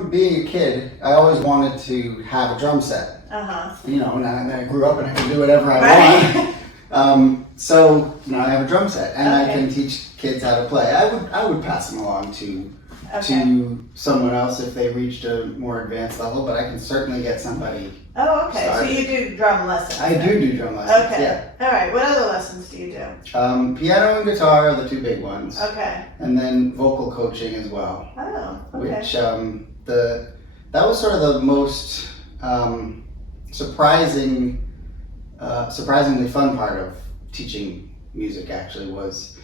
from being a kid, I always wanted to have a drum set. And I grew up and I can do whatever I want. So now I have a drum set and I can teach kids how to play. I would pass them along to someone else if they reached a more advanced level, but I can certainly get somebody. Oh, okay. started. So you do drum lessons? I do drum lessons. Okay. Yeah. All right. What other lessons do you do? Piano and guitar are the two big ones. Okay. And then vocal coaching as well. Oh, okay. Which that was sort of the most surprisingly fun part of teaching music. Actually, was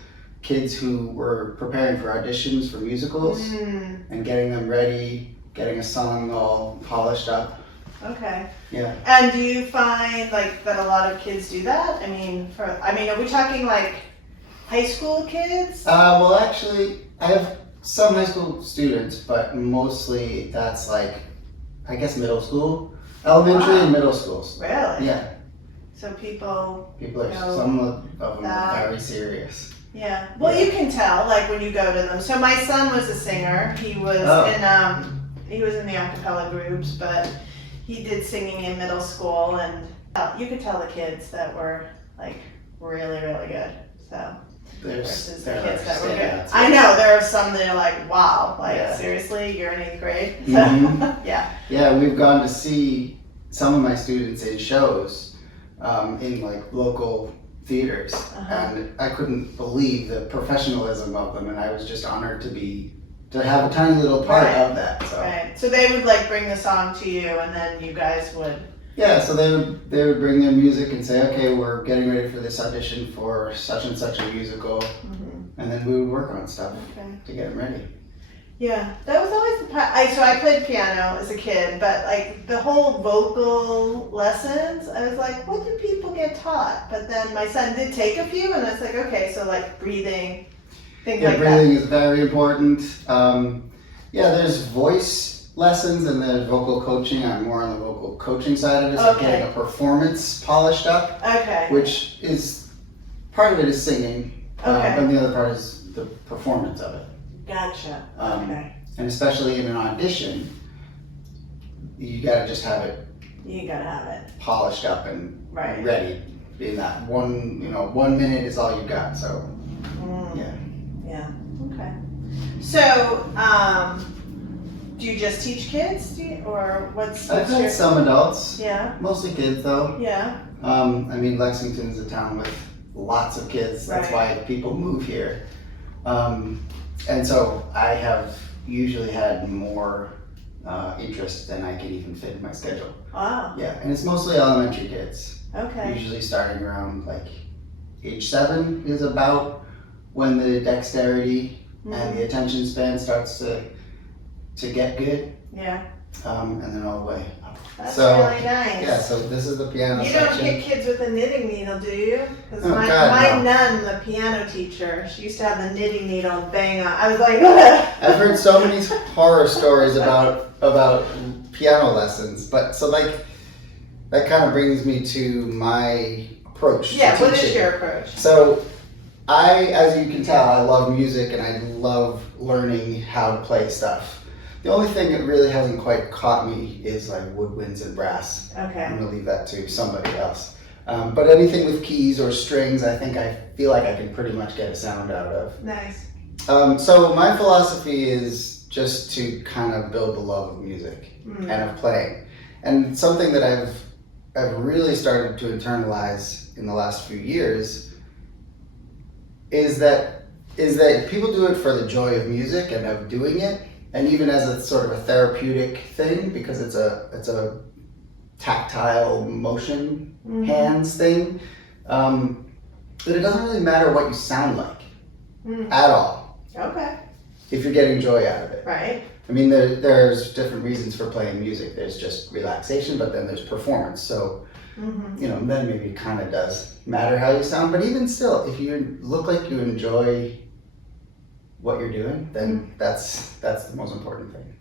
kids who were preparing for auditions for musicals and getting them ready, getting a song all polished up. Okay. Yeah. And do you find like that a lot of kids do that? I mean, are we talking like high school kids? Well, actually, I have some high school students, but mostly that's like, I guess, middle school, elementary and middle schools. Really? Yeah. So people are, some of them are very serious. Yeah. Well, you can tell like when you go to them. So my son was a singer. He was he was in the a cappella groups, but he did singing in middle school, and you could tell the kids that were like really, really good. So versus the kids that were good. I know there are some that are like, wow, like seriously, you're in 8th grade. So, yeah. Yeah, we've gone to see some of my students in shows in like local theaters, and I couldn't believe the professionalism of them, and I was just honored to have a tiny little part of that. So. Right. So they would like bring the song to you, and then you guys would. Yeah. So they would bring their music and say, okay, we're getting ready for this audition for such and such a musical, and then we would work on stuff to get them ready. Yeah, that was always the part. So I played piano as a kid, but like the whole vocal lessons, I was like, what do people get taught? But then my son did take a few, and I was like, okay, so like breathing. Breathing is very important. There's voice lessons and there's vocal coaching. I'm more on the vocal coaching side of it, so getting a performance polished up. Okay. Which is, part of it is singing, but the other part is the performance of it. Gotcha. And especially in an audition, you gotta just have it. You gotta have it polished up and ready. Being that 1 minute is all you got. So yeah. Yeah. Okay. So, do you just teach kids, or what's I've had some adults. Yeah. Mostly kids, though. Yeah. Lexington is a town with lots of kids. That's why people move here. And so I have usually had more interest than I can even fit in my schedule. Wow. Yeah, and it's mostly elementary kids. Okay. Usually starting around like age 7 is about when the dexterity and the attention span starts to get good. Yeah. And then all the way up. That's really nice. Yeah, so this is the piano section. You don't hit kids with a knitting needle, do you? Because my nun, the piano teacher, she used to have the knitting needle and bang on. I was like, I've heard so many horror stories about piano lessons, but so like that kind of brings me to my approach. Yeah, what is your approach? So as you can tell, I love music and I love learning how to play stuff. The only thing that really hasn't quite caught me is like woodwinds and brass. Okay. I'm gonna leave that to somebody else. But anything with keys or strings, I feel like I can pretty much get a sound out of. Nice. So my philosophy is just to kind of build the love of music and of playing. And something that I've really started to internalize in the last few years is that people do it for the joy of music and of doing it, and even as a sort of a therapeutic thing, because it's a tactile motion, hands thing, that it doesn't really matter what you sound like at all. Okay. If you're getting joy out of it. Right. I mean, there's different reasons for playing music. There's just relaxation, but then there's performance. So, then maybe it kind of does matter how you sound. But even still, if you look like you enjoy what you're doing, then that's the most important thing.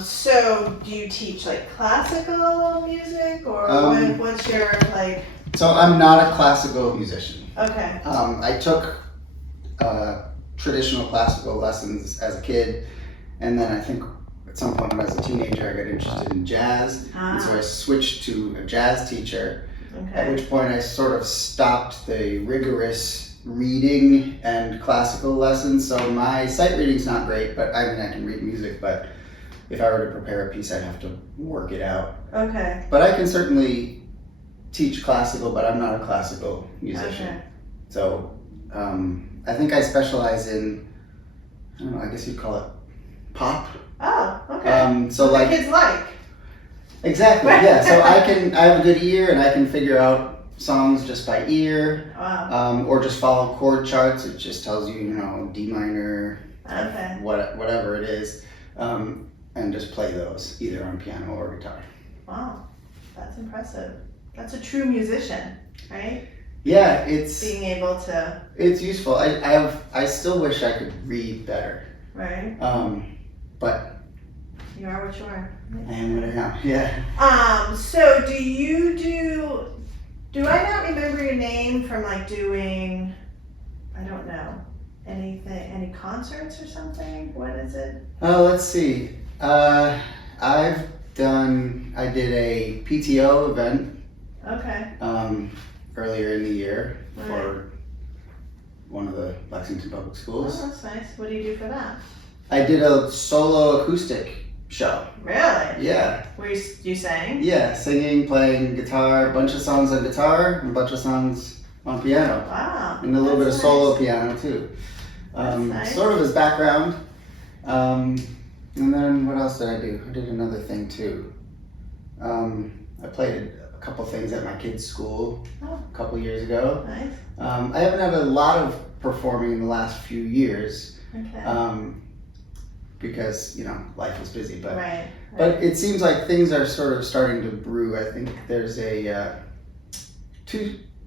So do you teach like classical music, or what's your like? So I'm not a classical musician. Okay. I took traditional classical lessons as a kid, And then I think at some point when I was a teenager, I got interested in jazz. And so I switched to a jazz teacher, at which point I sort of stopped the rigorous reading and classical lessons. So my sight reading's not great, but I mean, I can read music, but if I were to prepare a piece, I'd have to work it out. Okay. But I can certainly teach classical, but I'm not a classical musician. Okay. So I think I specialize in, I don't know, I guess you'd call it pop. Oh, okay. So what like the kids like. Exactly, yeah. So I have a good ear and I can figure out songs just by ear. Wow. Or just follow chord charts. It just tells you, D minor, Okay. whatever it is, and just play those either on piano or guitar. Wow, that's impressive. That's a true musician, right? Yeah, it's being able to. It's useful. I still wish I could read better. Right. But you are what you are. I am what I am. Yeah. So do I not remember your name from like doing, I don't know, any concerts or something? What is it? Oh, let's see. I did a PTO event. Okay. Earlier in the year Right. for one of the Lexington public schools. Oh, that's nice. What do you do for that? I did a solo acoustic show. Really? Yeah. Were you sang? Yeah, singing, playing guitar, a bunch of songs on guitar, and a bunch of songs on piano. Wow. And a little bit of that's solo nice. piano too. That's nice. Sort of as background. And then what else did I do? I did another thing too. I played a couple things at my kids' school a couple years ago. Nice. I haven't had a lot of performing in the last few years. Okay. Because life is busy, but Right. but it seems like things are sort of starting to brew. I think there's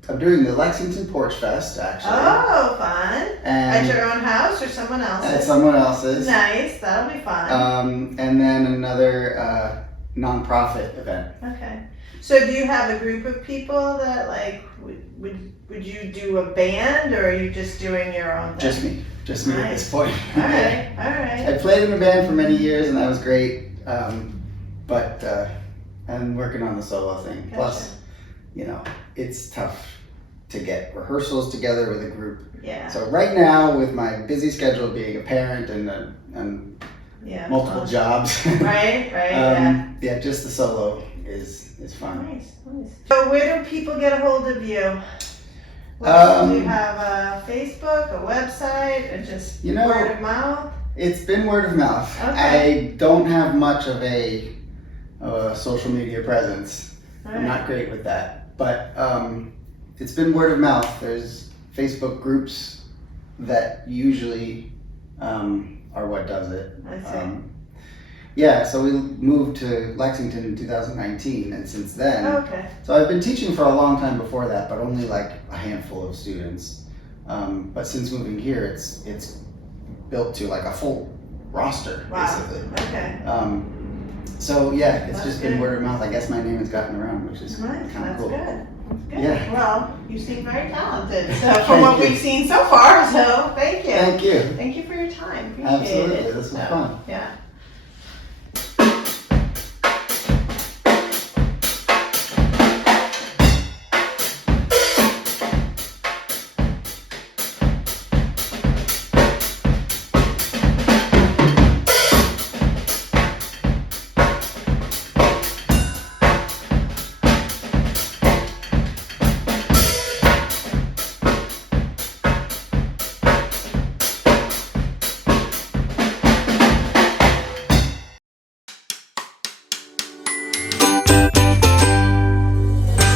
I'm doing the Lexington Porch Fest actually. Oh, fun. And At your own house or someone else's? at someone else's. Nice. That'll be fun. And then another nonprofit event. Okay. So do you have a group of people that like would you do a band or are you just doing your own thing? Just me at this point. All right. I played in a band for many years and that was great. But I'm working on the solo thing. Gotcha. Plus, it's tough to get rehearsals together with a group. Yeah. So right now, with my busy schedule, being a parent and multiple jobs, Right. yeah, just the solo is fun. Nice. So where do people get a hold of you? Do you have a Facebook, a website, or just word of mouth? It's been word of mouth. Okay. I don't have much of a social media presence. All I'm right. not great with that, but it's been word of mouth. There's Facebook groups that usually are what does it. I see. So we moved to Lexington in 2019, and since then, Okay. so I've been teaching for a long time before that, but only like a handful of students. But since moving here, it's built to like a full roster, basically. Okay. So yeah, it's That's just good. been word of mouth. I guess my name has gotten around, which is Nice. kind of That's cool. good. That's good. Yeah. Well, you seem very talented. So from what we've seen so far, so thank you. Thank you. Thank you for your time. Appreciate Absolutely. it. This was So, fun. Yeah.